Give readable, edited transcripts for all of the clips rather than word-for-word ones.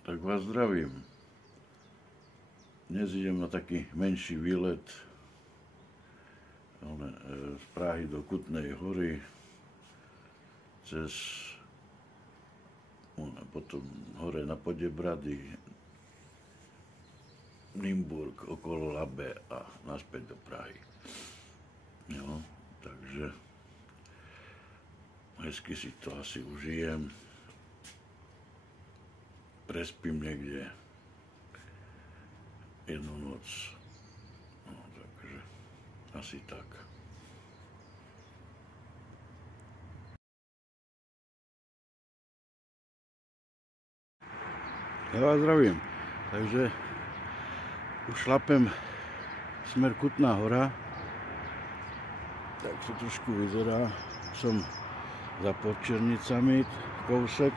Tak vás zdravím. Dnes idem na taký menší výlet z Prahy do Kutnej Hory, cez potom hore na Podebrady, Nymburk, okolo Labe a naspäť do Prahy. No, takže hezky si to asi užijem. Prespím niekde jednu noc. No, takže asi tak. Ja vás zdravím. Takže už šlapem smer Kutná Hora. Tak to trošku vyzerá. Som za Podčernicami kousek.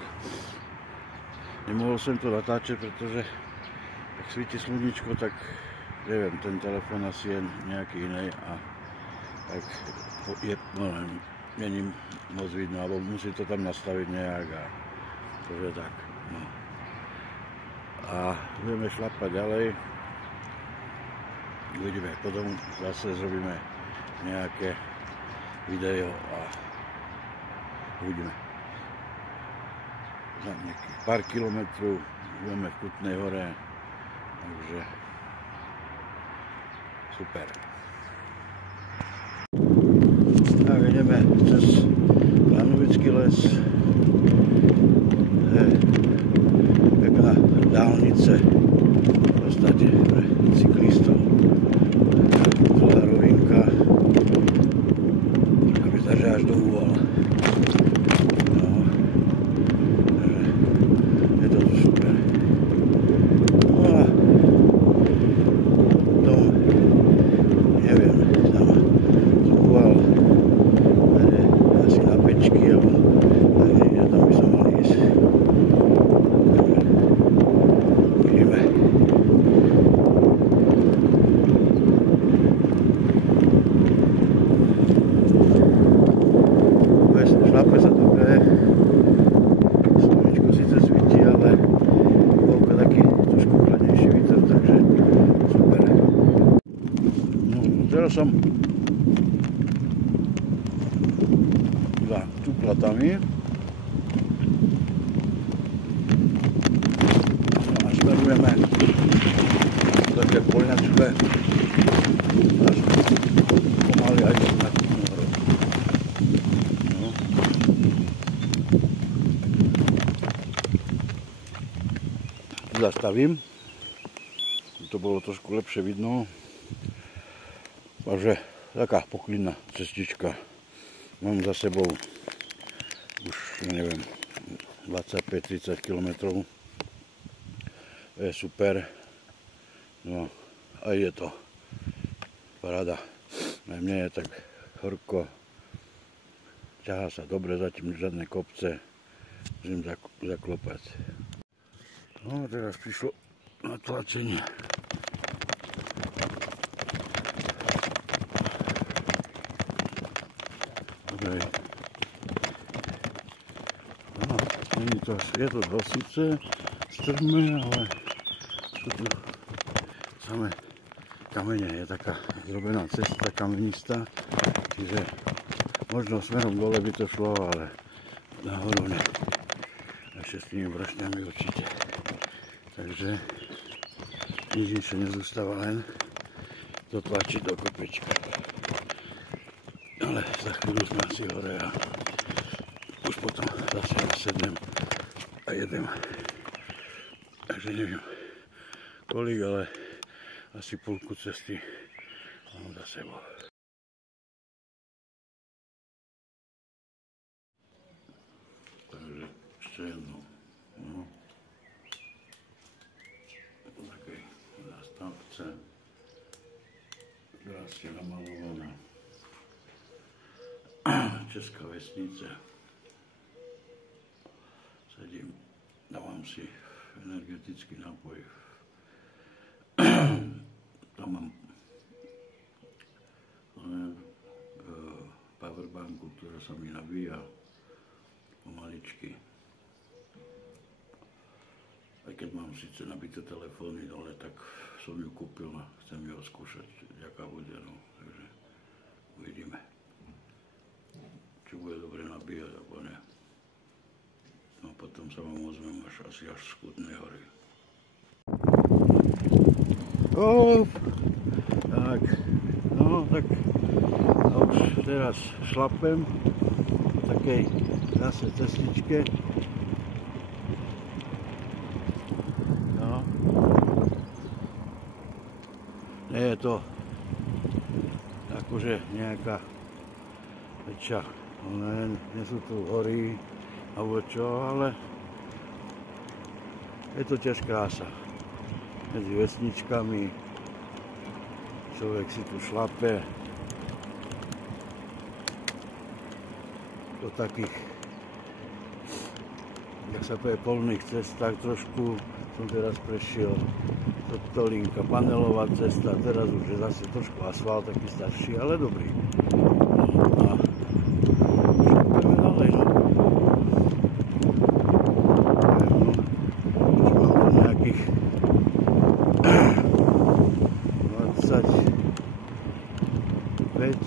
Nemohol som to natáčať, pretože tak svíti slunečko, tak neviem, ten telefon asi je nejaký iný a tak je, není moc vidno, alebo musí to tam nastaviť nejak a to je tak. No. A budeme šlapať ďalej. Uvidíme, potom zase zrobíme nejaké video a uvidíme. Za nejakých pár kilometrov budeme v Kutnej Hore, takže super. Tak ideme cez Lanovický les, taká dálnice v podstate pre cyklistov, dlhá rovinka, aby zažia až do Úvala. Teraz som za Tuplatami a smerujeme také poľačke až pomaly aj na Kutnú Horu. No. Tu zastavím, to bolo trošku lepšie vidno. Takže taká poklidná cestička. Mám za sebou už, neviem, 25-30 km. To je super. No a je to paráda. Aj mne je tak horko. Ťahá sa dobre, zatím žiadne kopce. Môžem zaklopať. No a teraz prišlo natlačenie. No, je to dosť síce strmé, ale sú tu samé kamene. Je taká zrobená cesta kamenistá, čiže možno smerom dole by to šlo, ale nahoru ne. Ešte s tými brašňami určite. Takže nič nezostáva, len dotlačiť do kopečka. Ale za chvíľu sme asi hore a už potom zase nasednem a jedem. Takže neviem kolik, ale asi púlku cesty mám za sebou. Takže ešte jedno. No. Po takej zastávce. Krásne namalovaná. Česká vesnice. Sedím, dávam si energetický nápoj. Tam mám powerbanku, ktorá sa mi nabíja pomaličky. Aj keď mám síce nabité telefóny, ale tak som ju kúpil a chcem ju skúšať, aká bude, no. Takže uvidíme, či bude dobre nabíjať, alebo ne. No potom sa vám ozvem asi až z Kutnej Hory. Tak, no tak a už teraz šlapem v takej zase cestičke. No. Nie je to akože nejaká väčšia, nie sú tu hory alebo čo, ale je to tiež krása. Medzi vesničkami človek si tu šlape po takých, jak sa povie, polných cestách. Trošku som teraz prešiel do Tolínka, panelová cesta, teraz už je zase trošku asfalt, taký starší, ale dobrý. No a šlapeme ďalej, no. Už mám tu nejakých 25,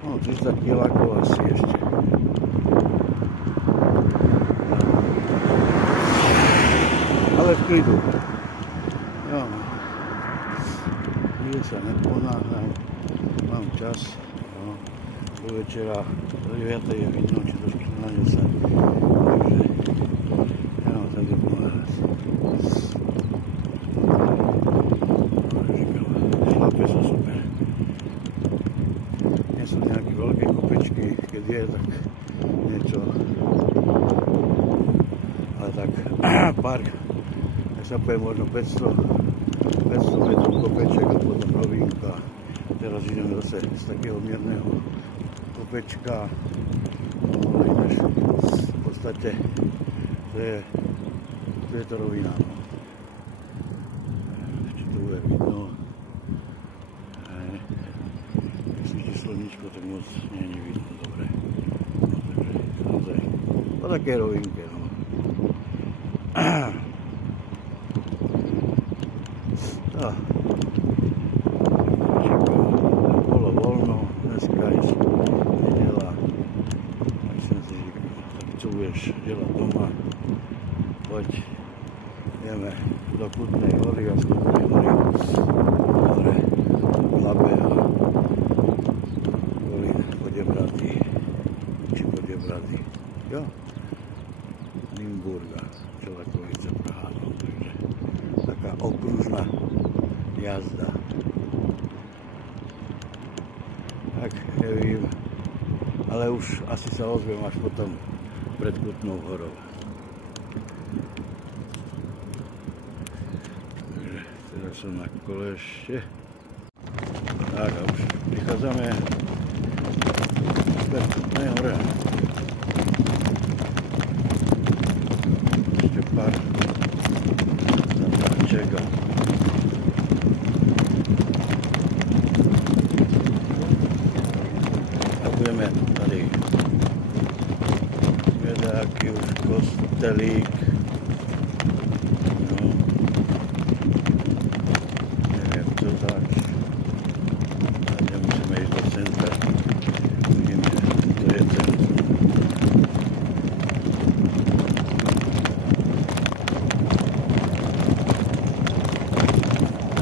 no 30 kilákov asi ešte. Ale v klidu. Jo, nikde sa neponáhľam, mám čas. No. Do večera, do 9. je vidno, či trošku nanese. Takže ja mám sa neponáhľať. Šlape sa super. Nie sú nejaké veľké kopečky, keď je, tak niečo. Ale tak park, tak sa povie možno 500 metrov kopeček a potom rovinka. Teraz ideme zase z takého mierneho kopečka. No ináč v podstate to je to rovina. Či tu je vidno. Keď svíti slničko, tak moc nie je vidno dobre. No, takže naozaj po také rovinke. No. Bolo voľno, dneska je nedela. Tak som si říkal, tak čo budeš delať doma? Poď, ideme do Kutnej Hory a z Kutnej Hory hore Labe a boli Podebrady, či Podebrady, jo, Nymburka, Čelakovice, Praha, no, takže taká okružná jazda. Tak nevím, ale už asi sa ozvem až potom pred Kutnou Horou. Takže teraz som na kole ešte. Tak a už prichádzame pred Kutnej Hore. Ešte pár zatáček a budeme tady nejaký už kostelík. No. Neviem co zač. A nemusíme ísť do centra. Vidíme, že to je centrum.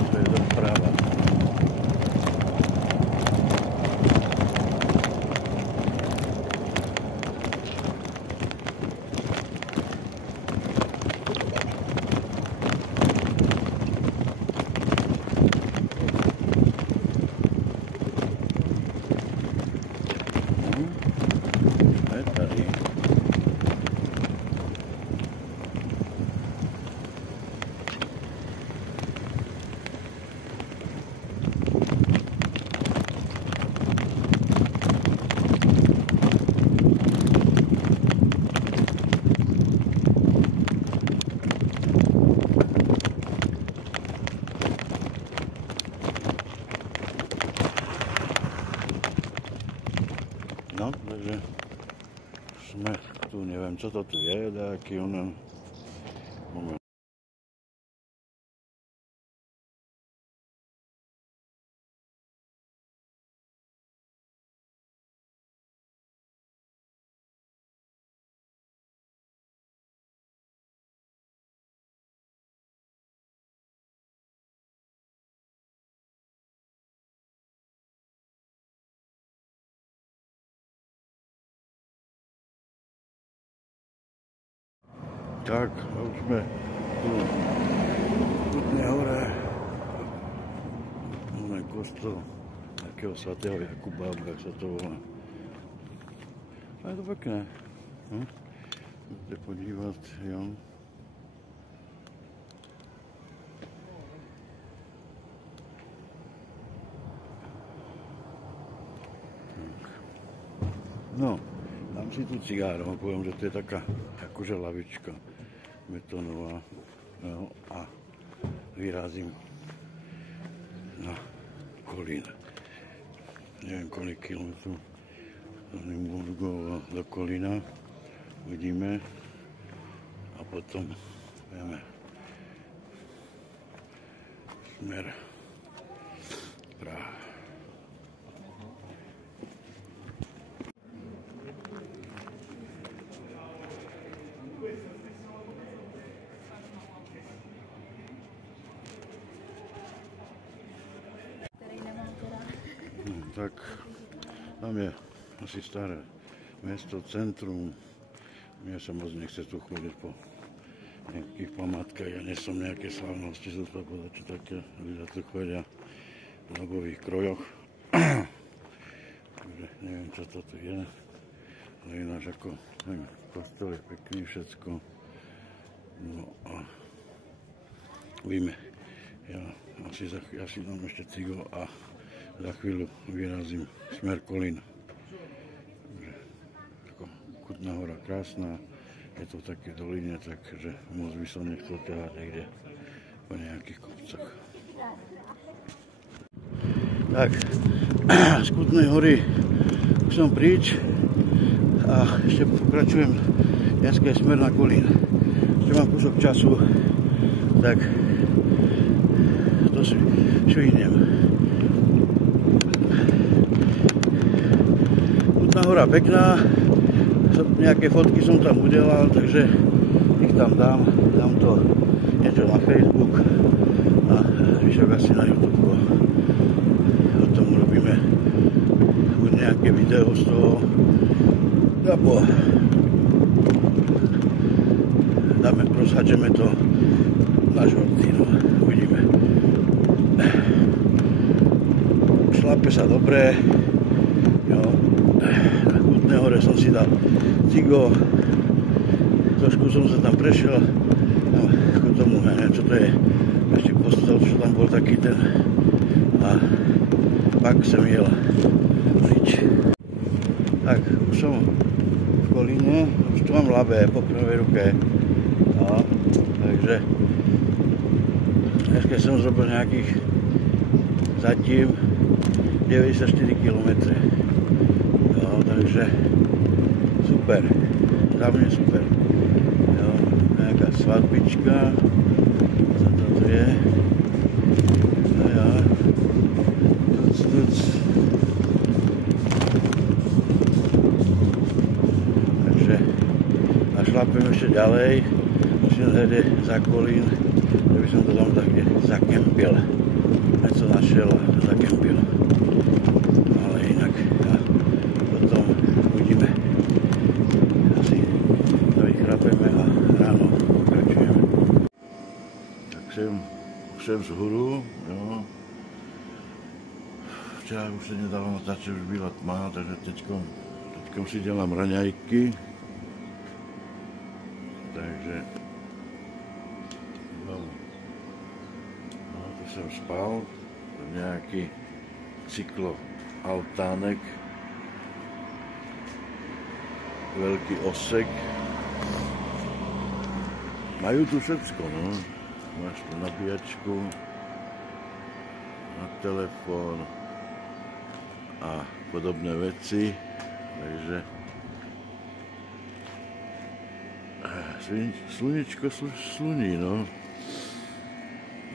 To je doprava. No, takže sme tu, neviem, čo to tu je, nejaký onen Tak, a už sme tu v Kutnej hore. Máme kostol takého svätého Jakuba, jak sa to volá. A je to pekné. Môžete podívať, jo. No, dám si tu cigáro, poviem, že to je taká akože lavička betónová, no, a vyrazím na Kolín. Neviem koľko kilometrov do Nymburkova do Kolína, uvidíme a potom vieme smer Praha. Tak tam je asi staré mesto, centrum. Mne sa moc nechce tu chodiť po nejakých památkach. Ja nie som nejaké slávnosti, sú to povedať, čo také ľudia tu chodia v lobových krojoch. Takže neviem, čo to tu je. Ale ináč ako kostol je pekný, všetko. No a uvidíme. Ja si dám ešte cigo a za chvíľu vyrazím smer Kolín. Kutná hora krásna, je to v takej doline, takže moc by som nechcel ťahať niekde po nejakých kopcoch. Tak, z Kutnej hory už som pryč a ešte pokračujem dneska smer na Kolín. Ešte mám kúsok času, tak to si švihnem. Kutná hora pekná, nejaké fotky som tam udelal, takže ich tam dám to niečo na Facebook a zvyšok asi na YouTube. O tom robíme buď nejaké video z toho, alebo rozhádžeme to na žorty, no uvidíme. Šlape sa dobre. Na Kutnej hore som si dal cigo, trošku som sa tam prešiel, no, ako tomu, ja neviem, čo to je, ešte kostol, čo tam bol taký ten, a pak som jel prič. Tak, už som v Kolíne, už tu mám ľavé po pravej ruke, no, takže dneska som zrobil nejakých zatím 94 km. Takže super, za mňa super. Jo, nejaká svadbička, co to je. No ja, tuc. Takže našlapem ešte ďalej, musím hľadať za Kolín, že by som to tam také zakempil. Ať som našiel a zakempil. Ale inak. Uvidíme. Asi to vychrapeme a ráno pokračujeme. Tak sem z huru, jo. Včera už sa nedalo natáčať, už byla tma, takže teďkom si dělám raňajky. Takže no, tu jsem spal, nejaký cykloaltánek, veľký osek. Majú tu všetko, no. Máš tu nabíjačku, na telefón a podobné veci. Takže sluničko sluní, no.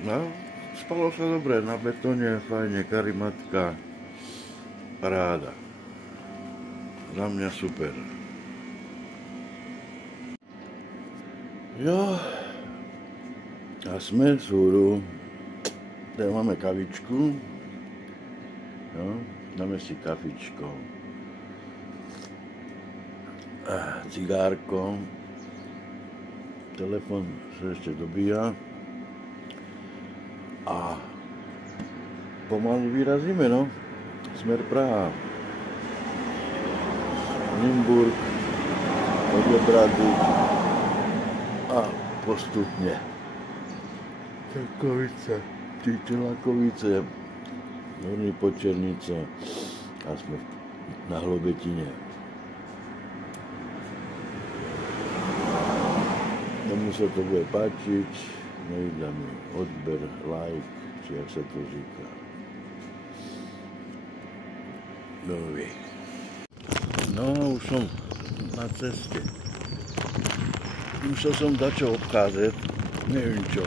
No, spalo sa dobre, na betóne, fajne, karimatka, paráda. Za mňa super. Jo, a sme z huru. Tady máme kavičku. Jo, dáme si kafičko. Cigárko. telefon sa ešte dobíja a pomalu vyrazíme, no. Smer Praha. Nymburk, Odebrady a postupne Čakovice, Čičelakovice, Horní Počernice a sme na Hlobetine. Tomu sa to bude páčiť, nedá mi odber, like, či jak sa to říká. Dobrý. No, už som na ceste. Musel som dačo obcházet, neviem čo.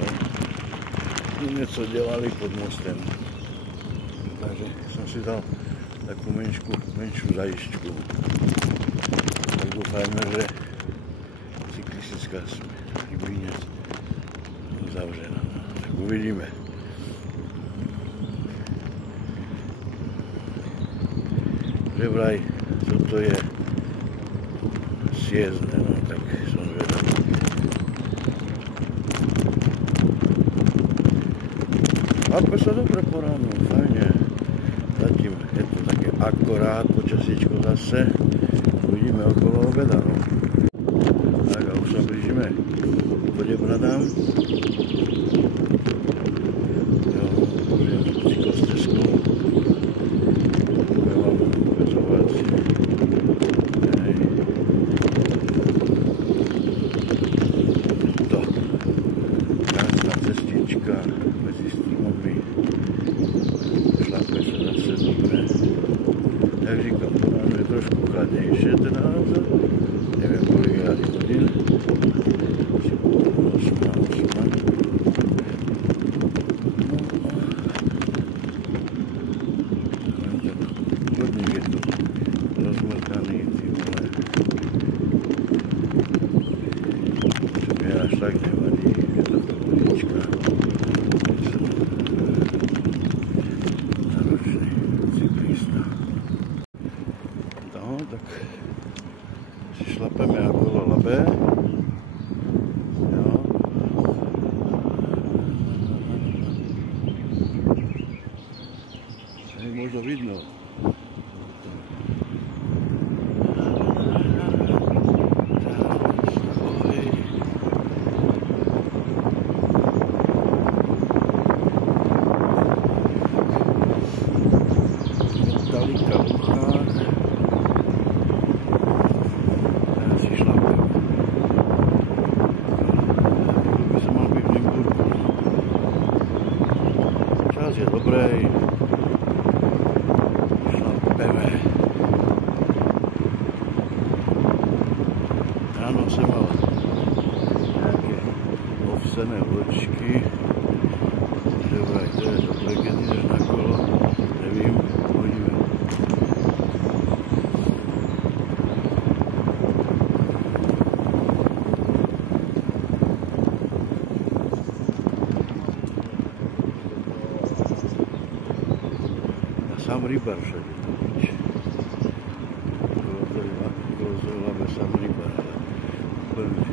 Tu niečo delali pod mostem. Takže som si dal takú menšiu zajišťku. Tak dúfajme, že cyklistická Rybínec zavřená. Tak uvidíme. Že vraj, toto je sjezdné, no tak som zvedavý. Chápe sa dobre po ránu, fajne. Zatím je to také akorát počasíčko zase. Uvidíme okolo obeda, no. Tak a už sa blížime k Odebradám. Jo, budem cyklostezku. Budem vám ukazovať. To. Krásna cestička medzi stromami. Šlape sa zase dobre. Jak říkám, po ránu je trošku chladnejšie teda, neviem kolik je ani hodín. Asi bolo 8. Chodník je tu rozmrkaný, ty vole. Čo mi až tak nevadí, je to vodička. Náročný cyklista. No, tak si šlapeme okolo Labe. Jo. Hej, možno vidno. Metalika v uchách. Ja si šlapem. Tu by som mal byť v Nymburku. Čas je dobrej. Šlapeme. Ráno som mal nejaké ovsené vločky. Že vraj to je dobre, keď ideš na kolo. Nevím, uvidíme. Sám rybar všade to byť. Okolo Labe sám rybar, ale úplne.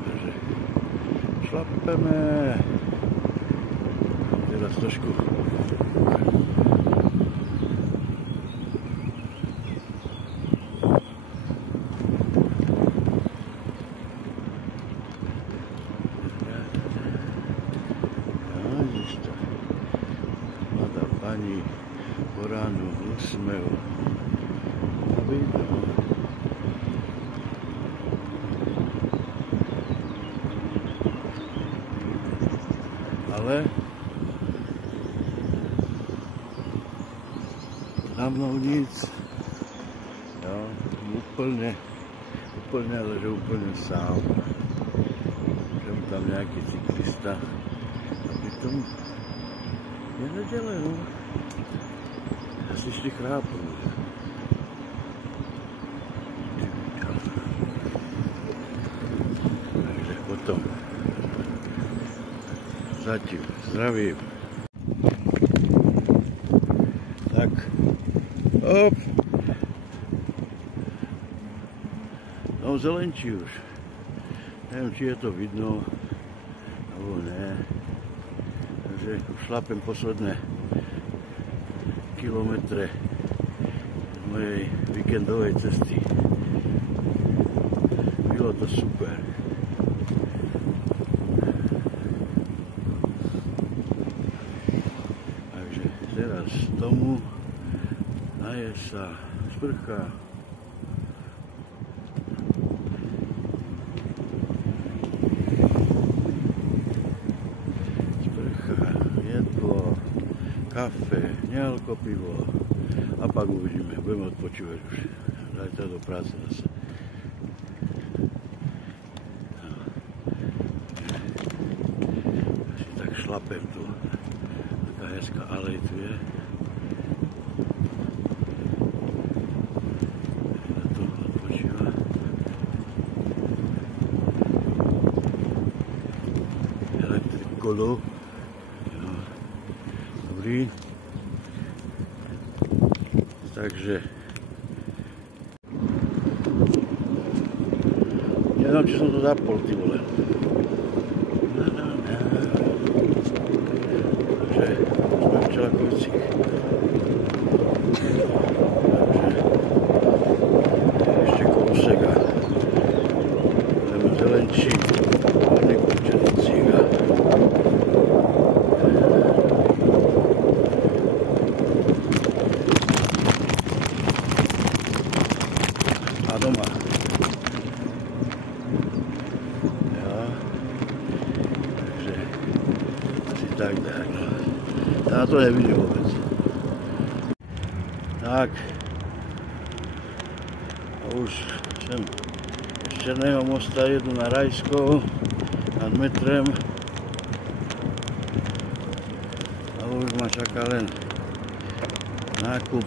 Takže šlapeme. Teraz trošku pani po ránu úsmev. Ale za mnou nic. Jo, úplne, ale že úplne sám. Že tam nejaký cyklista. A pritom je neděle, no. Asi šli chrápu. Takže potom. Zatím zdravím. Tak. Hop. No plnou zelenčí už. Neviem, či je to vidno, alebo ne. Takže už šlapem posledné kilometre z mojej víkendovej cesty. Bylo to super. Takže teraz tomu naje sa sprcha. Jedlo, kafe, nealko pivo a pak uvidíme, budeme odpočívať už. Zajtra do práce zase. Asi tak šlapem tu. Taká hezká alej tu je. Na to odpočíva. Elektrik kolo. Dobrý. Takže neviem, či som to zapol, ty vole. Takže sme v Čelakovicích. Ešte kousek a budeme v Zelenčí, hlavný Počenicích a doma. Jo. Takže asi tak. Ja to nevidím vôbec. Tak. A už sem z Černého mosta jedu na Rajskou nad metrem. A už ma čaká len nákup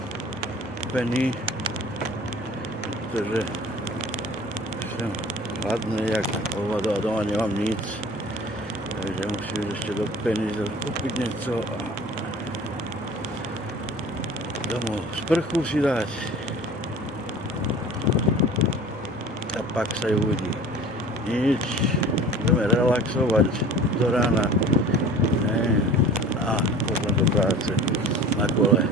peny. Pretože som hladný, jak hovado a doma nemám nic. Takže musím ešte do peny kúpiť niečo a domov sprchu si dať. A pak sa ju uvidí. Nič, budeme relaxovať do rána. A potom do práce na kole.